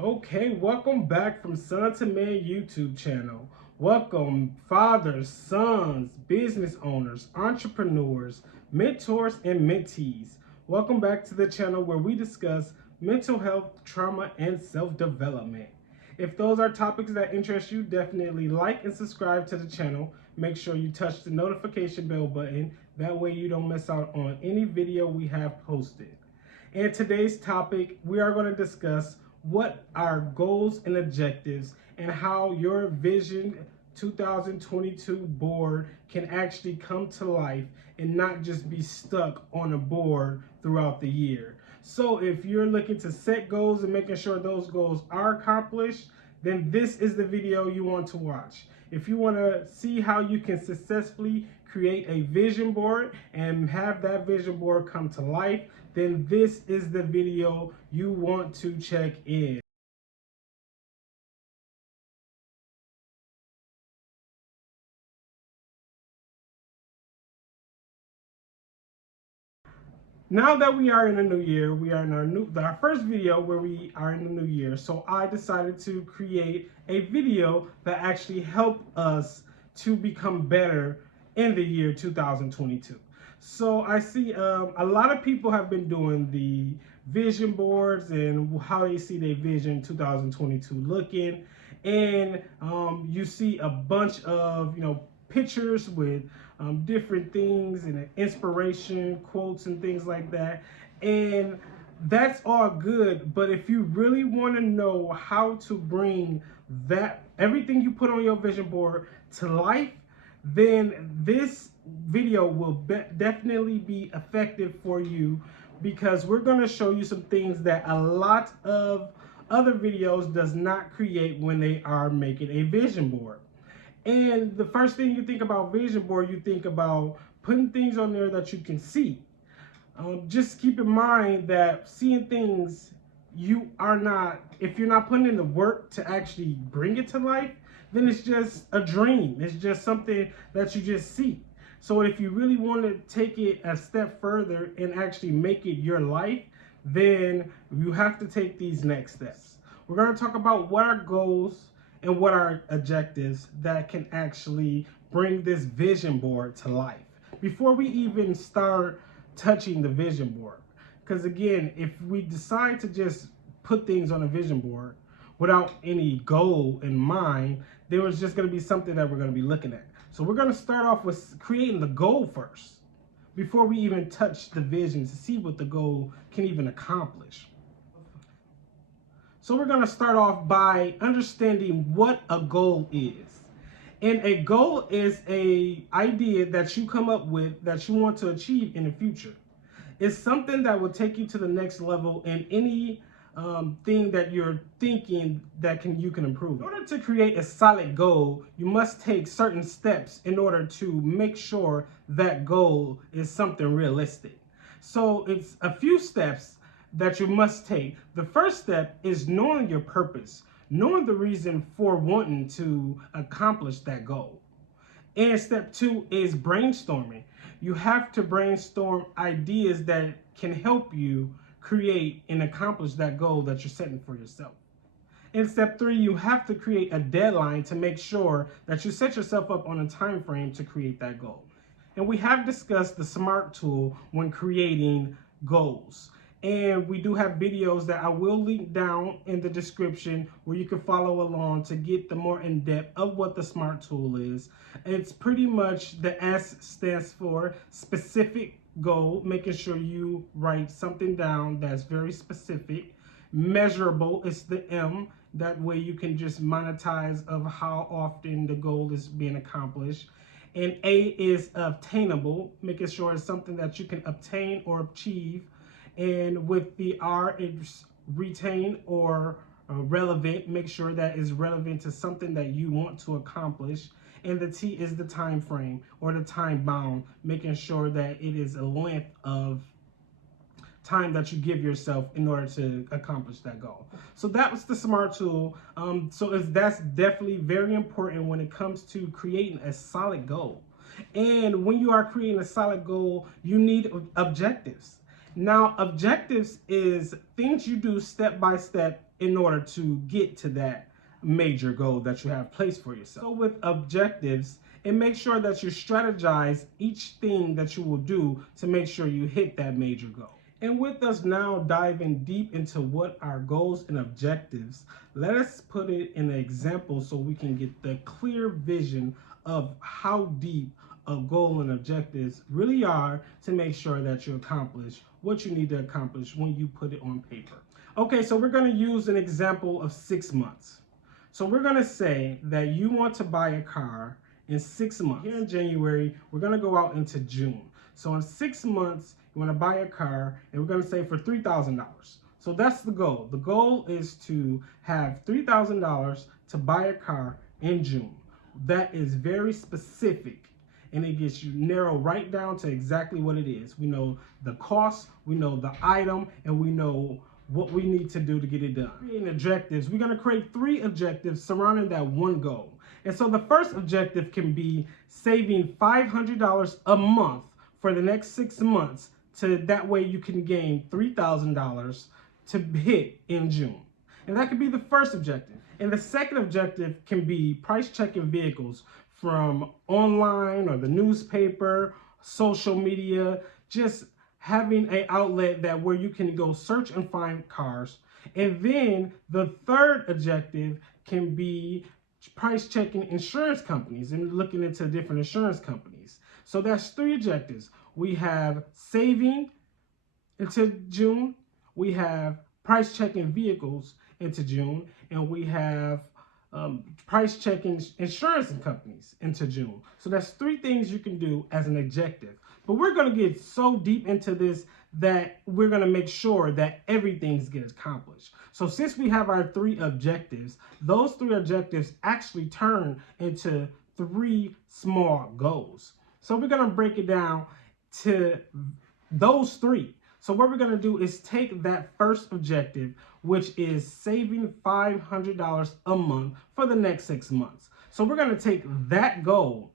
Okay, welcome back from Son to Man YouTube channel. Welcome fathers, sons, business owners, entrepreneurs, mentors, and mentees. Welcome back to the channel where we discuss mental health, trauma, and self-development. If those are topics that interest you, definitely like and subscribe to the channel. Make sure you touch the notification bell button. That way you don't miss out on any video we have posted. In today's topic, we are going to discuss what our goals and objectives and how your Vision 2022 board can actually come to life and not just be stuck on a board throughout the year. So if you're looking to set goals and making sure those goals are accomplished, then this is the video you want to watch. If you want to see how you can successfully create a vision board and have that vision board come to life, then this is the video you want to check in. Now that we are in the new year, we are in our first video where we are in the new year. So I decided to create a video that actually helped us to become better in the year 2022. So I see a lot of people have been doing the vision boards and how they see their vision 2022 looking, and you see a bunch of pictures with different things and inspiration quotes and things like that, and that's all good. But if you really want to know how to bring that everything you put on your vision board to life, then this video will definitely be effective for you, because we're going to show you some things that a lot of other videos does not create when they are making a vision board. And the first thing you think about vision board, you think about putting things on there that you can see. Just keep in mind that seeing things, if you're not putting in the work to actually bring it to life, then it's just a dream. It's just something that you just see. So if you really want to take it a step further and actually make it your life, then you have to take these next steps. We're going to talk about what our goals and what are objectives that can actually bring this vision board to life before we even start touching the vision board. Because again, if we decide to just put things on a vision board without any goal in mind, then it's just going to be something that we're going to be looking at. So we're going to start off with creating the goal first before we even touch the vision to see what the goal can even accomplish. So we're going to start off by understanding what a goal is. And a goal is an idea that you come up with that you want to achieve in the future. It's something that will take you to the next level in any thing that you're thinking that you can improve. In order to create a solid goal, you must take certain steps in order to make sure that goal is something realistic. So it's a few steps that you must take. The first step is knowing your purpose, knowing the reason for wanting to accomplish that goal. And step two is brainstorming. You have to brainstorm ideas that can help you create and accomplish that goal that you're setting for yourself. In step three, you have to create a deadline to make sure that you set yourself up on a time frame to create that goal. And we have discussed the SMART tool when creating goals. And we do have videos that I will link down in the description where you can follow along to get the more in-depth of what the SMART tool is. It's pretty much, the S stands for specific goal, making sure you write something down that's very specific. Measurable is the M, that way you can just monetize of how often the goal is being accomplished. And A is obtainable, making sure it's something that you can obtain or achieve. And with the R, it's retain or relevant. Make sure that is relevant to something that you want to accomplish. And the T is the time frame or the time bound, making sure that it is a length of time that you give yourself in order to accomplish that goal. So that was the SMART tool. That's definitely very important when it comes to creating a solid goal. And when you are creating a solid goal, you need objectives. Now, objectives is things you do step by step in order to get to that major goal that you have placed for yourself. So with objectives, it makes sure that you strategize each thing that you will do to make sure you hit that major goal. And with us now diving deep into what our goals and objectives, let us put it in an example so we can get the clear vision of how deep a goal and objectives really are to make sure that you accomplish what you need to accomplish when you put it on paper. Okay, so we're going to use an example of 6 months. So we're going to say that you want to buy a car in 6 months. Here in January, we're going to go out into June. So in 6 months, you want to buy a car, and we're going to say for $3,000. So that's the goal. The goal is to have $3,000 to buy a car in June. That is very specific, and it gets you narrow right down to exactly what it is. We know the cost, we know the item, and we know what we need to do to get it done. Creating objectives, we're going to create 3 objectives surrounding that one goal. And so the first objective can be saving $500 a month for the next 6 months, to that way you can gain $3,000 to hit in June. And that could be the first objective. And the second objective can be price checking vehicles from online or the newspaper, social media, just having an outlet that where you can go search and find cars. And then the third objective can be price checking insurance companies and looking into different insurance companies. So that's 3 objectives. We have saving into June, we have price checking vehicles into June, and we have price checking insurance companies into June. So that's 3 things you can do as an objective. But we're going to get so deep into this that we're going to make sure that everything gets accomplished. So since we have our 3 objectives, those 3 objectives actually turn into 3 small goals. So we're going to break it down to those 3. So what we're going to do is take that first objective, which is saving $500 a month for the next 6 months. So we're going to take that goal,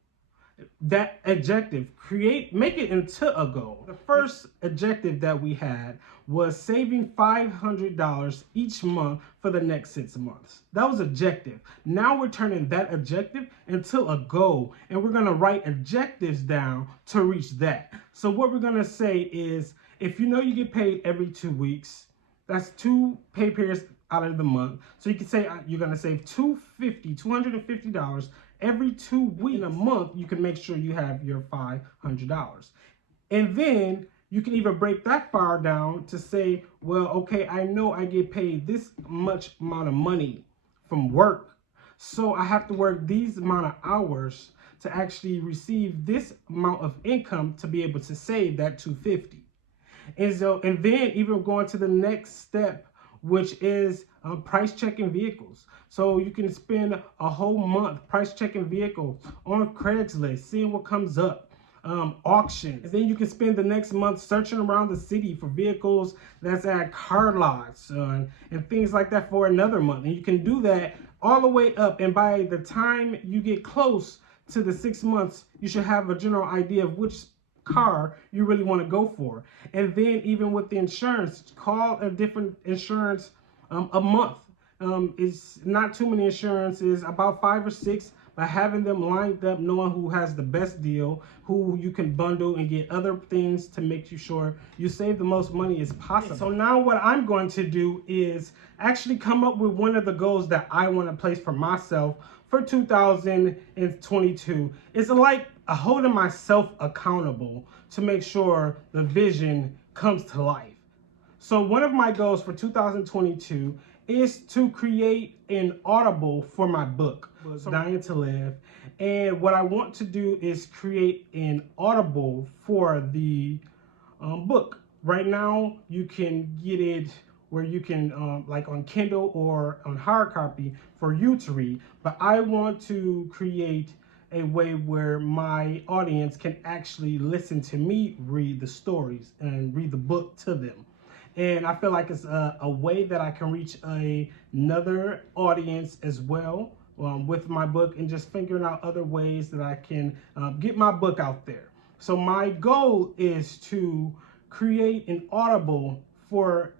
that objective, make it into a goal. The first objective that we had was saving $500 each month for the next 6 months. That was objective. Now we're turning that objective into a goal, and we're going to write objectives down to reach that. So what we're going to say is, if you know you get paid every 2 weeks, that's 2 pay periods out of the month. So you can say you're going to save $250 every 2 weeks. In a month, you can make sure you have your $500. And then you can even break that far down to say, well, okay, I know I get paid this much amount of money from work, so I have to work these amount of hours to actually receive this amount of income to be able to save that $250. And then even going to the next step, which is price checking vehicles. So you can spend a whole month price checking vehicles on Craigslist, seeing what comes up, auctions. And then you can spend the next month searching around the city for vehicles that's at car lots and things like that for another month. And you can do that all the way up. And by the time you get close to the 6 months, you should have a general idea of which car you really want to go for. And then even with the insurance, call a different insurance a month. It's not too many insurances, about 5 or 6, by having them lined up, knowing who has the best deal, who you can bundle and get other things to make you sure you save the most money as possible. So now what I'm going to do is actually come up with one of the goals that I want to place for myself for 2022. It's like holding myself accountable to make sure the vision comes to life. So one of my goals for 2022 is to create an Audible for my book, Dying to Live. And what I want to do is create an Audible for the book. Right now, you can get it where you can, like on Kindle or on hard copy for you to read. But I want to create a way where my audience can actually listen to me read the stories and read the book to them. And I feel like it's a way that I can reach another audience as well with my book, and just figuring out other ways that I can get my book out there. So my goal is to create an Audible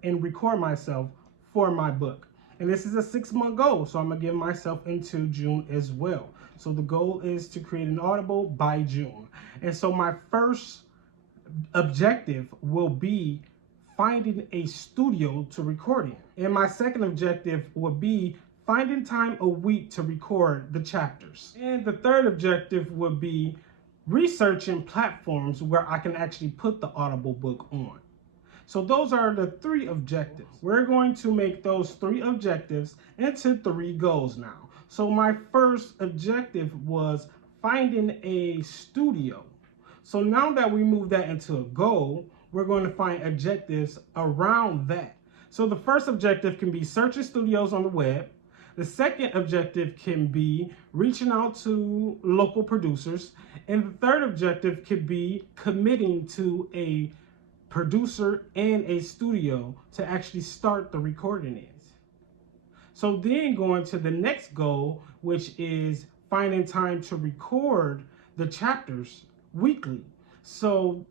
and record myself for my book. And this is a 6-month goal, so I'm gonna give myself into June as well. So the goal is to create an Audible by June. And so my first objective will be finding a studio to record in. And my second objective would be finding time a week to record the chapters. And the third objective would be researching platforms where I can actually put the Audible book on. So those are the 3 objectives. We're going to make those 3 objectives into 3 goals now. So my first objective was finding a studio. So now that we move that into a goal, we're going to find objectives around that. So the first objective can be searching studios on the web. The second objective can be reaching out to local producers. And the third objective could be committing to a producer and a studio to actually start the recording is. So then going to the next goal, which is finding time to record the chapters weekly. So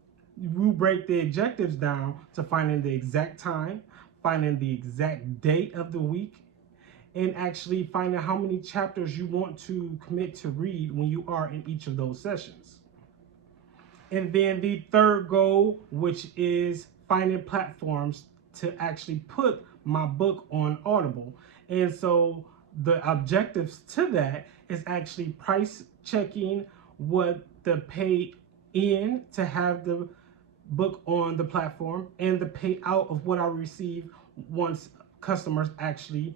we break the objectives down to finding the exact time, finding the exact date of the week, and actually finding how many chapters you want to commit to read when you are in each of those sessions. And then the third goal, which is finding platforms to actually put my book on Audible. And so the objectives to that is actually price checking what the pay in to have the book on the platform and the payout of what I receive once customers actually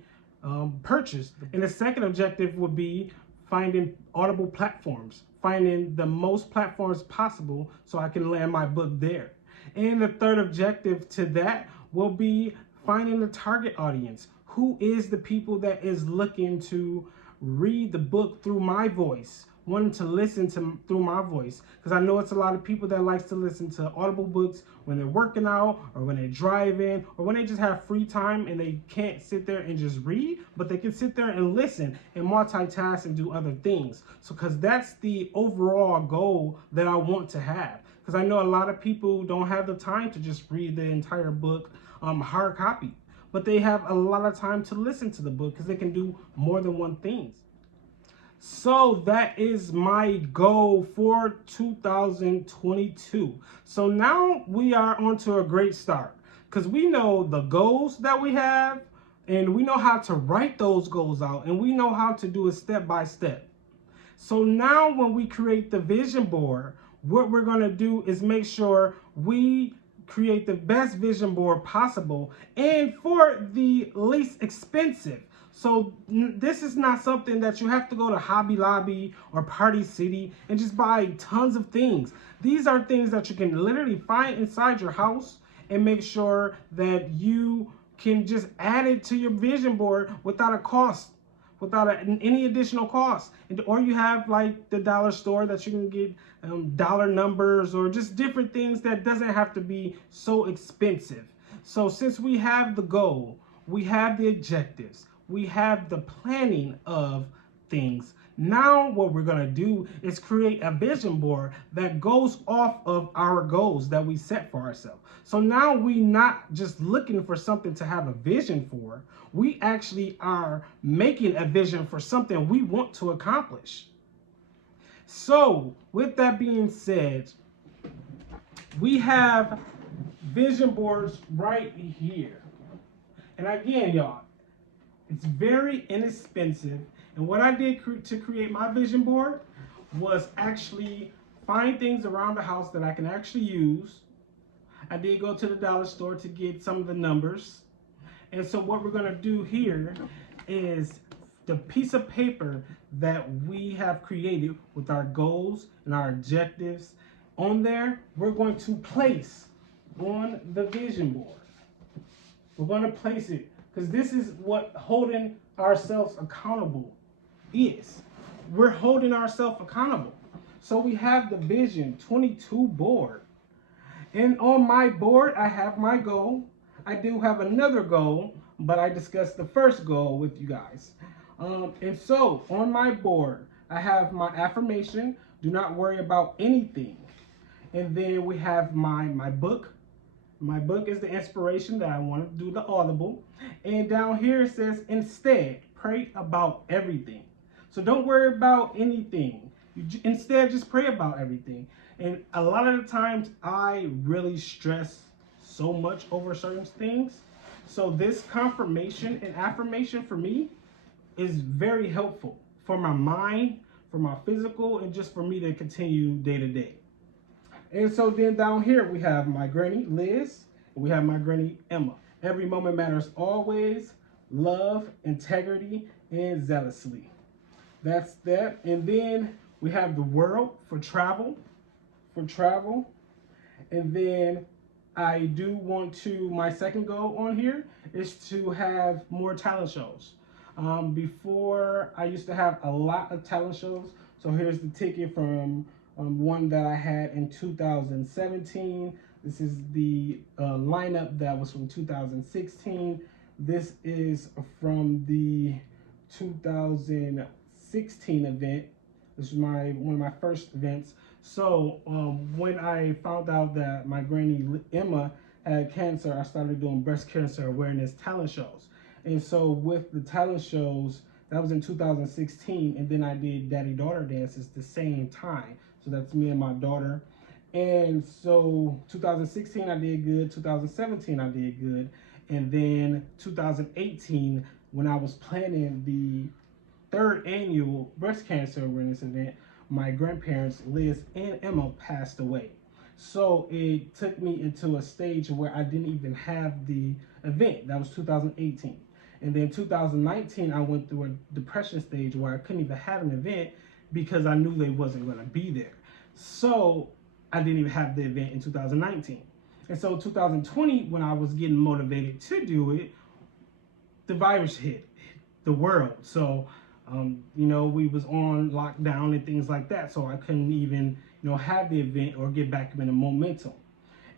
purchase. And the second objective would be finding Audible platforms, finding the most platforms possible so I can land my book there. And the third objective to that will be finding the target audience. Who is the people that is looking to read the book through my voice, wanting to listen to through my voice? Because I know it's a lot of people that likes to listen to Audible books when they're working out or when they're driving or when they just have free time and they can't sit there and just read, but they can sit there and listen and multitask and do other things. So because that's the overall goal that I want to have. Because I know a lot of people don't have the time to just read the entire book hard copy, but they have a lot of time to listen to the book because they can do more than one thing. So that is my goal for 2022. So now we are onto a great start because we know the goals that we have and we know how to write those goals out and we know how to do it step by step. So now when we create the vision board, what we're going to do is make sure we create the best vision board possible and for the least expensive. So this is not something that you have to go to Hobby Lobby or Party City and just buy tons of things. These are things that you can literally find inside your house and make sure that you can just add it to your vision board without a cost, without any additional cost. Or you have like the dollar store that you can get dollar numbers or just different things that doesn't have to be so expensive. So since we have the goal, we have the objectives, we have the planning of things. Now what we're going to do is create a vision board that goes off of our goals that we set for ourselves. So now we're not just looking for something to have a vision for. We actually are making a vision for something we want to accomplish. So with that being said, we have vision boards right here. And again, y'all, it's very inexpensive. And what I did to create my vision board was actually find things around the house that I can actually use. I did go to the dollar store to get some of the numbers. And so what we're going to do here is the piece of paper that we have created with our goals and our objectives on there, we're going to place on the vision board. We're going to place it because this is what holding ourselves accountable is. We're holding ourselves accountable. So we have the Vision 22 board. And on my board, I have my goal. I do have another goal, but I discussed the first goal with you guys. And so on my board, I have my affirmation, do not worry about anything. And then we have my book, My book is the inspiration that I want to do the audible. And down here it says, instead, pray about everything. So don't worry about anything. Instead, just pray about everything. And a lot of the times I really stress so much over certain things. So this confirmation and affirmation for me is very helpful for my mind, for my physical, and just for me to continue day to day. And so then down here we have my granny Liz, and we have my granny Emma. Every moment matters always, love, integrity, and zealously. That's that. And then we have the world for travel, And then I do want to, my second goal on here is to have more talent shows. Before I used to have a lot of talent shows. So here's the ticket from one that I had in 2017. This is the lineup that was from 2016. This is from the 2016 event. This is one of my first events. So when I found out that my granny Emma had cancer, I started doing breast cancer awareness talent shows. And so with the talent shows, that was in 2016, and then I did daddy-daughter dances the same time. So that's me and my daughter. And so 2016 I did good, 2017 I did good, and then 2018 when I was planning the third annual breast cancer awareness event, my grandparents Liz and Emma passed away. So it took me into a stage where I didn't even have the event. That was 2018. And then 2019, I went through a depression stage where I couldn't even have an event because I knew they wasn't going to be there. So I didn't even have the event in 2019. And so 2020, when I was getting motivated to do it, the virus hit the world. So, we was on lockdown and things like that. So I couldn't even, have the event or get back in a momentum.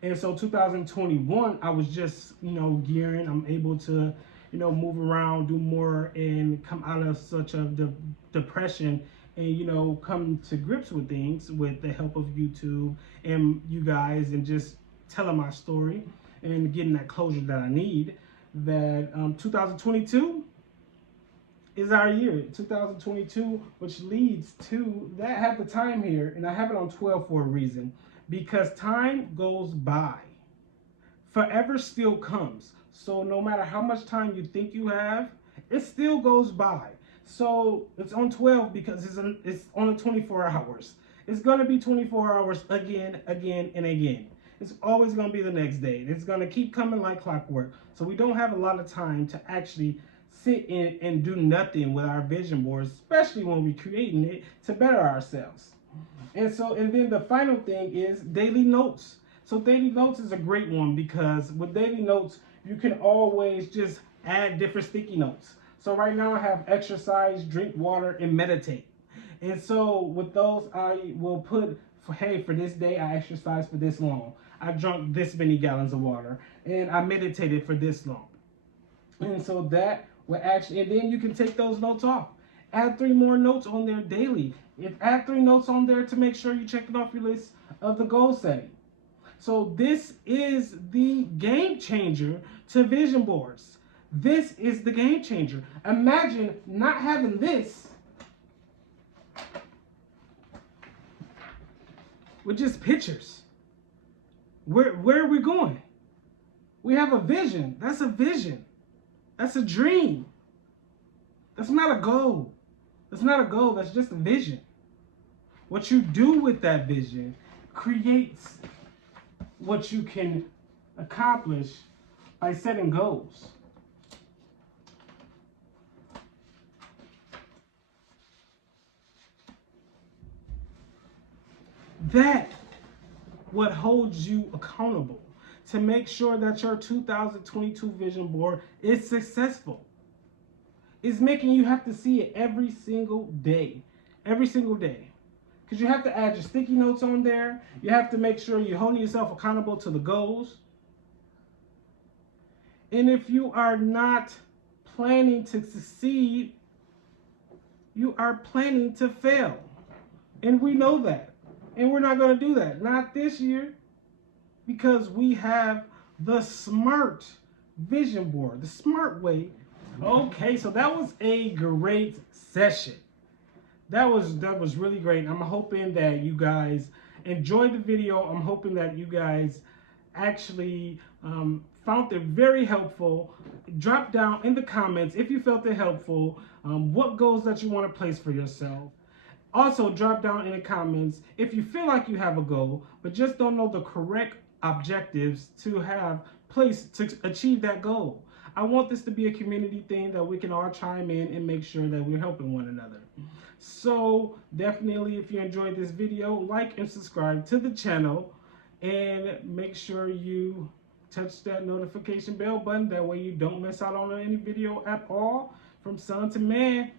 And so 2021, I was just, gearing. I'm able to, move around, do more, and come out of such a depression and, come to grips with things with the help of YouTube and you guys, and just telling my story and getting that closure that I need. That 2022 is our year, 2022, which leads to that. I have the time here, and I have it on 12 for a reason, because time goes by. Forever still comes. So no matter how much time you think you have, it still goes by. So it's on 12 because it's on the 24 hours. It's going to be 24 hours again, and again. It's always going to be the next day. It's going to keep coming like clockwork. So we don't have a lot of time to actually sit in and do nothing with our vision boards, especially when we're creating it to better ourselves. And then the final thing is daily notes. So daily notes is a great one because with daily notes, you can always just add different sticky notes. So right now I have exercise, drink water, and meditate. And so with those, I will put, for this day, I exercised for this long. I drank this many gallons of water, and I meditated for this long. And so that will actually, and then you can take those notes off. Add 3 more notes on there daily. Add 3 notes on there to make sure you check it off your list of the goal setting. So this is the game changer to vision boards. This is the game changer. Imagine not having this with just pictures. Where are we going? We have a vision. That's a vision. That's a dream. That's not a goal. That's not a goal. That's just a vision. What you do with that vision creates what you can accomplish by setting goals. That what holds you accountable to make sure that your 2022 vision board is successful. It's making you have to see it every single day. Every single day. Because you have to add your sticky notes on there. You have to make sure you're holding yourself accountable to the goals. And if you are not planning to succeed, you are planning to fail. And we know that. And we're not going to do that. Not this year. Because we have the smart vision board, the smart way. Okay, so that was a great session. That was really great. I'm hoping that you guys enjoyed the video. I'm hoping that you guys actually found it very helpful. Drop down in the comments if you felt it helpful, what goals that you want to place for yourself. Also, drop down in the comments if you feel like you have a goal, but just don't know the correct objectives to have placed to achieve that goal. I want this to be a community thing that we can all chime in and make sure that we're helping one another. So definitely, if you enjoyed this video, like and subscribe to the channel, and make sure you touch that notification bell button. That way you don't miss out on any video at all from Son to Man.